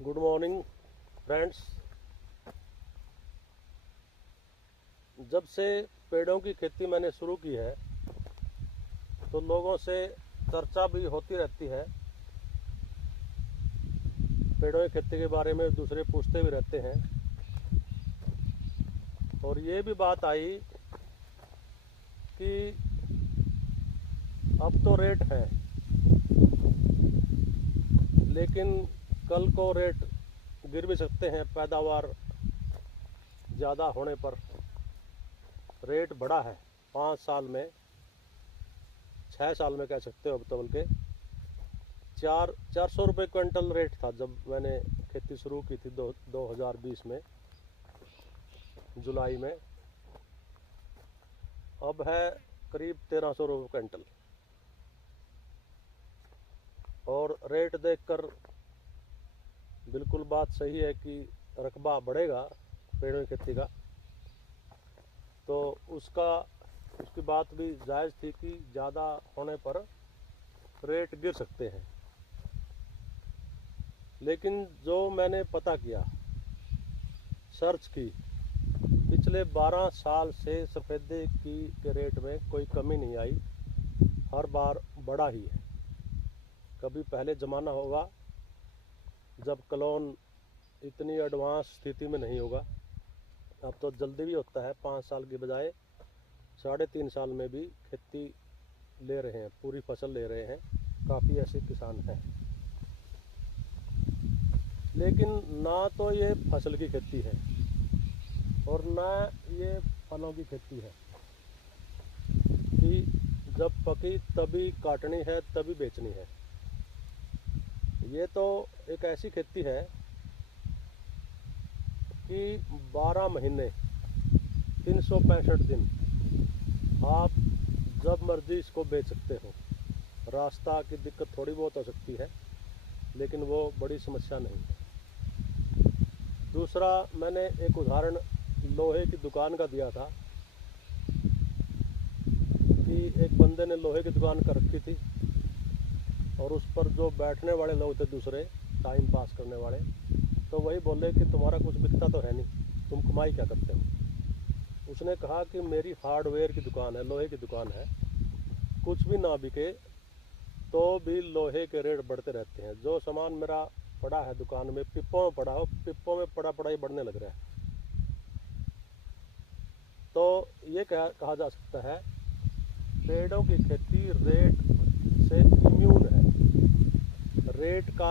Good morning friends. जब से पेड़ों की खेती मैंने शुरू की है तो लोगों से चर्चा भी होती रहती है। पेड़ों की खेती के बारे में दूसरे पूछते भी रहते हैं और ये भी बात आई कि अब तो रेट है, लेकिन कल को रेट गिर भी सकते हैं। पैदावार ज़्यादा होने पर रेट बढ़ा है 5 साल में, 6 साल में कह सकते हो। अब तो बल्कि 400 रुपये क्विंटल रेट था जब मैंने खेती शुरू की थी 2020 में, जुलाई में। अब है करीब 1300 रुपये क्विंटल। और रेट देखकर बिल्कुल बात सही है कि रकबा बढ़ेगा पेड़ों की खेती का, तो उसकी बात भी जायज़ थी कि ज़्यादा होने पर रेट गिर सकते हैं। लेकिन जो मैंने पता किया, सर्च की, पिछले 12 साल से सफ़ेदे के रेट में कोई कमी नहीं आई, हर बार बढ़ा ही है। कभी पहले ज़माना होगा जब क्लोन इतनी एडवांस स्थिति में नहीं होगा। अब तो जल्दी भी होता है, 5 साल की बजाय 3.5 साल में भी खेती ले रहे हैं, पूरी फसल ले रहे हैं। काफ़ी ऐसे किसान हैं। लेकिन ना तो ये फसल की खेती है और ना ये फलों की खेती है कि जब पकी तभी काटनी है तभी बेचनी है। ये तो एक ऐसी खेती है कि 12 महीने 365 दिन आप जब मर्जी इसको बेच सकते हो। रास्ता की दिक्कत थोड़ी बहुत हो सकती है, लेकिन वो बड़ी समस्या नहीं है। दूसरा, मैंने एक उदाहरण लोहे की दुकान का दिया था कि एक बंदे ने लोहे की दुकान कर रखी थी और उस पर जो बैठने वाले लोग थे, दूसरे टाइम पास करने वाले, तो वही बोले कि तुम्हारा कुछ बिकता तो है नहीं, तुम कमाई क्या करते हो। उसने कहा कि मेरी हार्डवेयर की दुकान है, लोहे की दुकान है, कुछ भी ना बिके तो भी लोहे के रेट बढ़ते रहते हैं। जो सामान मेरा पड़ा है दुकान में, पिप्पों में पड़ा हो, पिप्पों में पड़ा ही बढ़ने लग रहा है। तो ये कहा जा सकता है, पेड़ों की खेती रेट से इम्यून है। रेट का